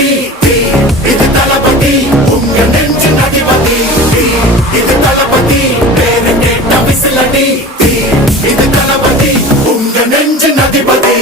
தளபதி இது தளபதி உங்க நெஞ்சு அதிபதி இது தளபதி பேரு கேட்ட விசிலடி இது தளபதி உங்க நெஞ்சு அதிபதி